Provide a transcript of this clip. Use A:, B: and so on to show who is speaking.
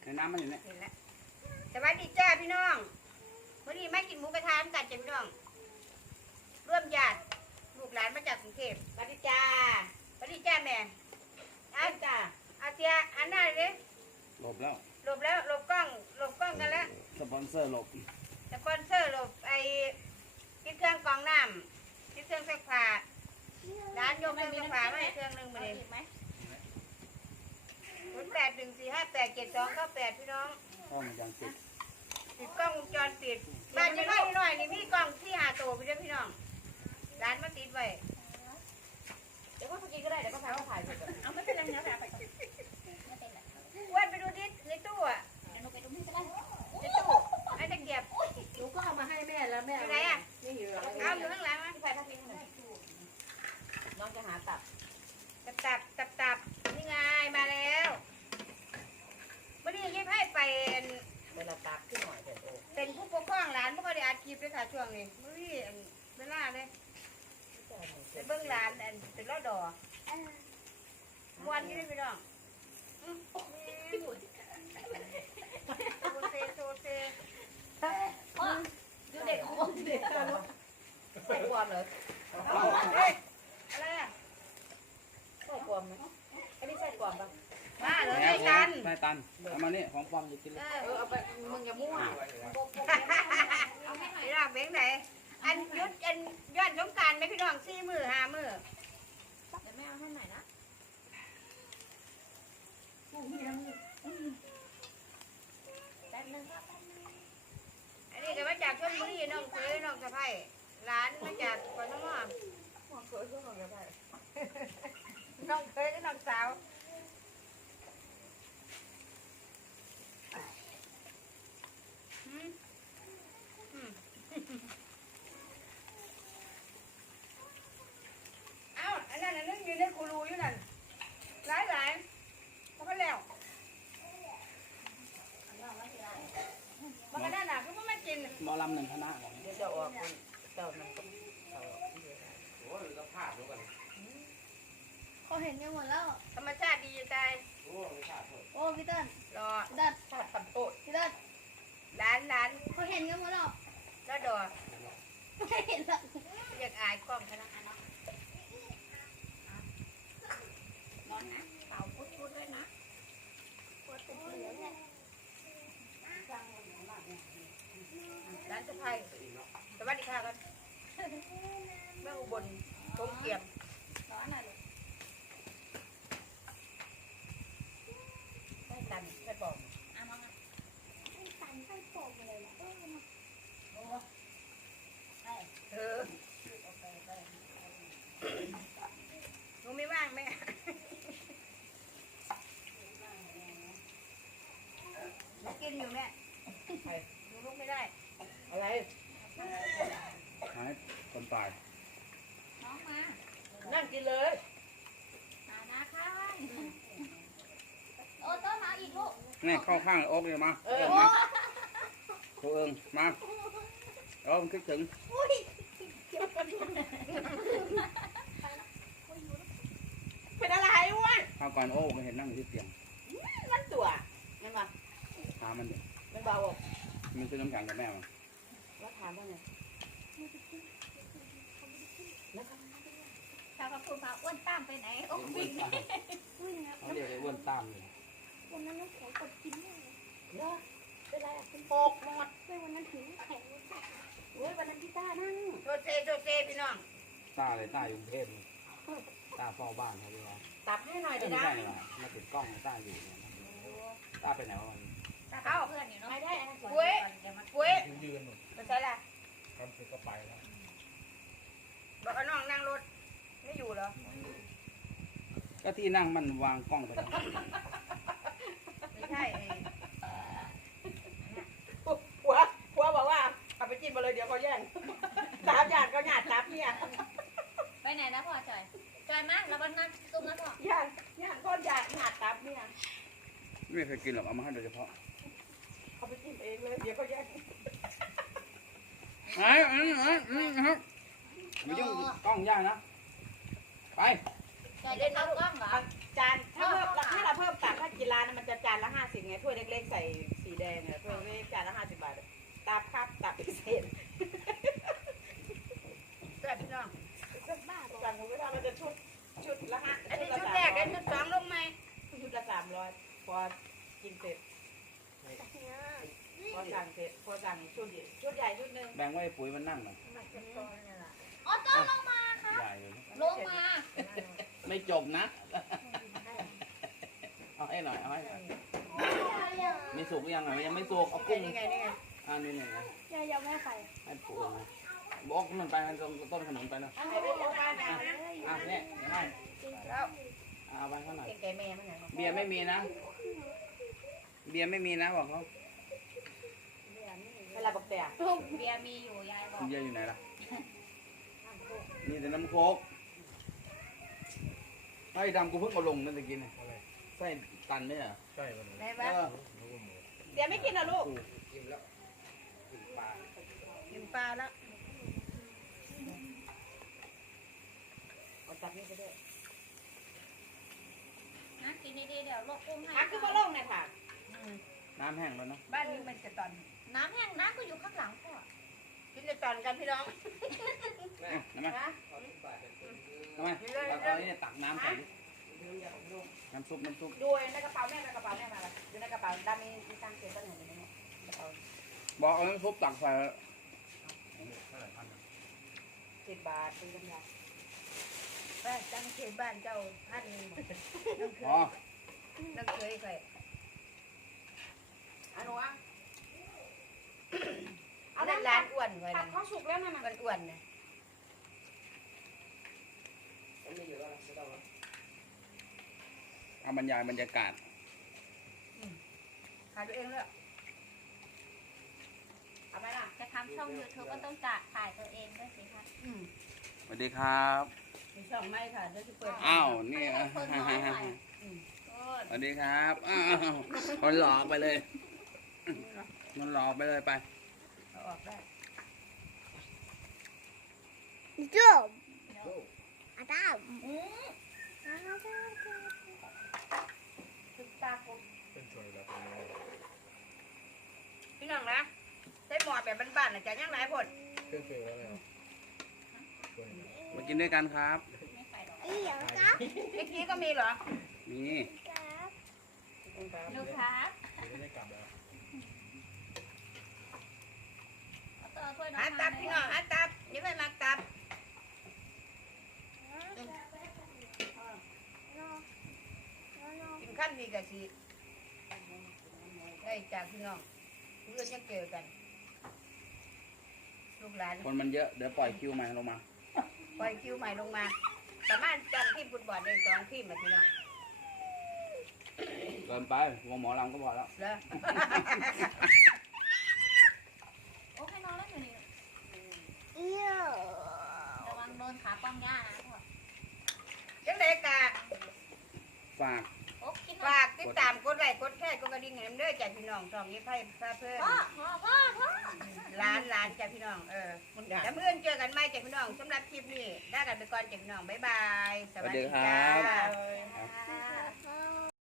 A: น้ำมันอยู่เนี่ย
B: เห็นแล้วสวัสดีจ้าพี่น้องวันนี้มากินหมูกระทะกันจ้ะพี่น้องร่วมญาติลูกหลานมาจากกรุงเทพสวัสดีจ้าสวัสดีจ้าแม่อาจ้าอาเตียอันนั้นเลย
A: หลบแล้ว
B: หลบกล้องกันแล้ว
A: สปอนเซอร์หลบ
B: สปอนเซอร์หลบไอ้ติดเครื่องกรองน้ำติดเครื่องซักผ้าร้านยกเครื่องซักผ้ามาให้เครื่องนึงมาเลย0814587298พี่น้อง
A: ห้องยังติด
B: ติดกล้องวงจรปิดบ้านจะน้อยหน่อยนี่มีกล้องที่หาโตไปด้วยพี่น้องร้านมาติดไว้เดี๋ยวก็กินก็ได้เดี๋ยวก็พาเขาถ่ายไปก่อนเอาไม่เป็นไรนะไปอ้วนไปดูที่ในตู้อ่ะในตู้ไอ้ตะเกียบ
C: หนูก็เอามาให้แม่แล้วแม่
B: อยู่ไหนอ่ะ
C: นี่อยู่
B: เอาอยู่ข้างหลังมั้ย
C: ใส่ผ้าทิ้งหน่อยน้องจะหาตับ
B: ตับนี่ไงมาแล้ววันนี้ยิ้มให้ไป
C: เวลาตับขึ้นหน่อยเดี๋ยวโอ้
B: เป็นผู้ปกครองร้านเมื่อก็ได้อัดคลิปเลยค่ะช่วงนี้เมื่อวี่เวลาเลยเป็นเบื้องร้านเป็นรอดอมวนยี่ได้พี่น้องโซเซ
C: ดูเด็กโอ้เด็กใส่ความเลย
B: เฮ้ยอะไรอ่ะ
C: ใส่ความไหมอันนี้ใส่ความป่ะ
B: มาเลยไอ้กัน
A: นายตันเอามานี่ของปลอมจะกินเลย
C: เอาไปมึงอย่ามั่ว
B: พี่น้องเบ้งไหนอันยุดอันย้อนสงการไหมพี่น้อง4 มื้อ5 มื้อ
C: เดี๋ยวแม่เอาให้หน่อยนะแป๊บนึงครับ
B: อันนี้ก็มาจากชลบุรีน้องเคยน้องสะใภ้ร้านมาจากกทม
C: มองเกิดเรื่องของอะไร
B: น้องเคยกับน้องสาวเอ้าอันนั้นนึงอยู่ในคูรูอยู่นั่นหลายเพราะก็แล้วมันก็น่าหนักก็ไม่กิน
A: หมอลำหนึ่งคณะ
C: เดี๋ยวจะออกเจ้ามันก็เอา
D: เขาเห็นกันหมดแล้ว
B: ธรรมชาติดีจะตาย
D: โอ้พี่เติ้ล
B: รอ
D: พี่เติ้ล
C: ชาติตับโต๊ะ
D: พี่เติ้ล
B: ร้าน
D: เขาเห็นกันหมดแล้ว
B: แล้วดอ
D: ไม่เห็นหรอก
B: อยากอายกล้องเขานะ
C: นอนนะเป่าพุทธด้วยนะ
B: ร้านสะพายสวัสดีค่ะกันแม่อุบลต้มเกียบ
D: ร้อนหน่อยลูก
C: ใส่ตันใส่ปอม
D: อ่ะมองอ่ะตันใส่โป่งเลยนะ
B: เออหนูไม่ว่างแม่หนูกินอยู่แม่หนูลุกไม่ได้
C: อะไร
A: หายคนตาย
D: น้องมา
C: นั่งกินเลย
D: หาหน้าข้างโอ้โต้มาอีกลูก
A: นี่เข้าข้างโอ๊กเลยมา
C: เออ
A: มาโคเอิงมาเอาคิดถึง
D: อุ้ย
C: เป็นอะไรวะ
A: ข้าวก่อนโอ๊กเห็นนั่งอยู่ที่เตียง
C: มันตัวนั่นวะ
A: ถามมันดิ
C: มันเบาอ่ะ
A: มันซื้อน้ำแข็งกับแม่มา
C: แล้วถามว่าไงแล้วก็
D: ชาวพระภูมิอ้วนตามไปไหนโอ้
A: อ้
D: ย
A: วนตาม
D: วิ่งนะ
A: เขาเรียกไอ้อ้วนตามเลย
D: วันนั้นน้ำแข็งกดกินเลย
C: เนาะเป็นไรอ่ะเป็นโปกหมด
D: ไม่วันนั้นถือแข็ง
C: เว้ยวันนั้นพี่ต้านั่ง
B: โจเซพี่น้อง
A: ตาเลยตาอยู่กรุงเทพเลยตาเฝ้าบ้านเขาด้วยว่า
C: ตับให้หน่อย
A: ไม่
C: ดิ
A: ได้
C: นะ
A: หรอมาติดกล้องตาอยู่เนี่ยตาไปไหนวะวัน
D: เอ้าเพื่อนอยู่เนาะ
C: ไม่ได้อันนั้น
B: ปุ้ยปุ้ย
A: ยืนหมด
B: ไปใช่ละ
A: ความสุขก็ไปแล้ว
B: บอกว่าน้องนั่งรถไม่อยู่เหรอ
A: ก็ที่นั่งมันวางกล้องไปแล้ว
B: ไม่ใช่
C: ผัวบอกว่าเอาไปจิ้มมาเลยเดี๋ยวเขาแย่งตามหยาดก็หยาดตับเนี่ย
D: ไปไหนนะพ่อจอยจอยมาเราบ้านนั่งตุ้มนะพ่อ
C: หยาดก้อนหยาดหยาดตับเนี่ย
A: ไม่เคยกินหรอกเอามาให้โดยเฉพาะ
C: เอาไปจิ้มเองเลยเดี๋ยวเขาแย่ง
A: ไอ้ครับมายุ่งกล้องย่างนะไป
D: จะเล่นเอากล้องเหรอ
C: จานถ้าเราเพิ่มตักถ้ากินร้านมันจะจานละ50ไงถ้วยเล็กๆใส่สีแดงเนี่ยถ้วยเล็กจานละ50 บาทตับครับตับพิเศษ
B: แซ่บพี่น้อง
C: สั่งหมูกระทะมันจะชุดละ5
B: อันนี้ชุดแรกอันชุดสองลงไหม
C: ชุดละ300พอกินเสร็จพอสั่งเสร็จพอสั่งชุดใหญ่ชุดหนึ่ง
A: แบ่งไว้ให้ปุ๋ยมันนั่งหน่อย
D: ออโต้ลงมาค่ะ
A: ใหญ่เลย
D: ลงมา
A: ไม่จบนะเอาให้หน่อยเอาให้หน่อยมีสุกหรือยังหน่อยยังไม่สุกเอากุ้ง
B: นี่ไงนี่ไง
A: นี่ไง
D: ยายยังไม่ใคร
A: ให้ปุ๋ยนะบอกมันไปให้ต้นขนมไปนะ
C: ให้ไปโรงงานนะ
A: เนี่ยให้
B: แล้ว
A: เอาไปข้างหน่อย
B: แก่แม่มันไหน
A: เบียร์ไม่มีนะ เบียร์ไม่มีนะบอกเขา
C: เวลาบอกแต่
D: เบียร์มีอยู่ยายบอก
A: เบียร์อยู่ไหนล่ะมีแต่น้ำโคกไอ้ดำกูเพิ่งเอาลงนั่นตะกี้เนี่ยไส้ตันเนี่ย
E: ใช่มัน
B: ได้
A: เอ
B: ปะ
A: อ
C: เดี๋ยวไม่กินนะลูก
A: กินแล้วกินปลา
B: กินปลาแล้ว
C: เอาตักนี่ไปด้วย
D: นะกินดีๆเดี๋ยวลวกกุ้งให้
C: คือมาลงเนี่ยค่ะ
A: น้ำแห้งแล้วนะ
B: บ้านนี้มันจะตอน
D: น้ำแห้งน้ำก็อยู่ข้างหลังพ่อ
B: กินจะตอนกันพี่น้อง
A: ทำไม
B: นะ
A: ทำไมเราตอนนี้ตักน้ำใส่น้ำซุป
C: ดูในกระเป๋าแม่ในกระเป๋าแม่มาเลยดูในกระเป๋าด้านนี้มีตังค์เก็บตั้งไหนในนี้กระเป๋า
A: บอกเอาน้ำซุปตักใส่
C: 10 บาทซื้อน้ำยา
B: บ้านจังเขตบ้านเจ้าท่านน้ำเคย
A: อ๋อ
B: น้ำเคยใคร
C: อันนู้น
B: เอาด้านร้านอ้วนไว้
C: ผั
B: นั่
C: ก
B: น
C: เขาสุกแล้วนั่นน่ะ
B: อ้วนๆนะ
A: เอาบรรยายบรรยากาศ
B: หาตัวเองเลย
C: เอาไหมล่ะ
D: จะทำช่อง YouTube ก็ต้องจัดถ่ายตัวเองด้วยสิคะ
A: สวัสดีครับ
B: มีช่องไม้ค่ะเดี๋ยวจะเปิด
A: อ้าวนี่
D: ให้คนน้อยหน่อย
A: สวัสดีครับอ้าวมันหลอกไปเลย มันหลอกไปเลยไป
B: เอาออกได้
C: คือตาผม
E: เป็นช่วงเวลาตรงนี้
B: พี่น้องนะใช้หมอแบบบ้านๆนะจ๊ะยังหลายผล
E: เครื่องเฟลแล้วแล้ว
A: มากินด้วยกันครับ
D: ไม่ใส่หรอก
B: เมื่อกี้ก็มีเหรอ
A: มี
D: ดูครับ
E: ไม่ได้กลับแล้ว
D: เอาตัวถ้วยน้
B: หา
D: ำ
B: ตับพี่น้องหาตับอยังไม่มาตับกินขั้นมีกะทิได้จากพี่น้องเพื่อนยังเจอกัน ลูกหลาน
A: คนมันเยอะ เดี๋ยวปล่อยคิวใหม่ลงมา
B: ปล่อยคิวใหม่ลงมาสามารถจัดทีมฟุตบอลได้2 ทีมแบบพี่น้อง
A: เกินไปวงหมอลำก็พอแล้ว
B: แล้ว
D: โอ้ให้น้องเล่นอยู่นี่ระวังโดนขาป้องย่านะพ่อ
B: จังเลยกะ
A: ฝาก
D: โอ้กินหน่อ
B: ฝากติดตามกดไลค์กดแชร์กดกระดิ่งให้นำเด้อจากพี่น้องช่องนี้ไพ่พาเพื่อน
D: พ่อ
B: ร้านจากพี่น้องแล้วเมื่อนเจอกันใหม่จากพี่น้องสำหรับคลิปนี้ได้กันไปก่อนจากพี่น้องบ๊ายบายสวัสดี
A: สวัสดีครั
B: จ้า
A: บ
D: ค่ะ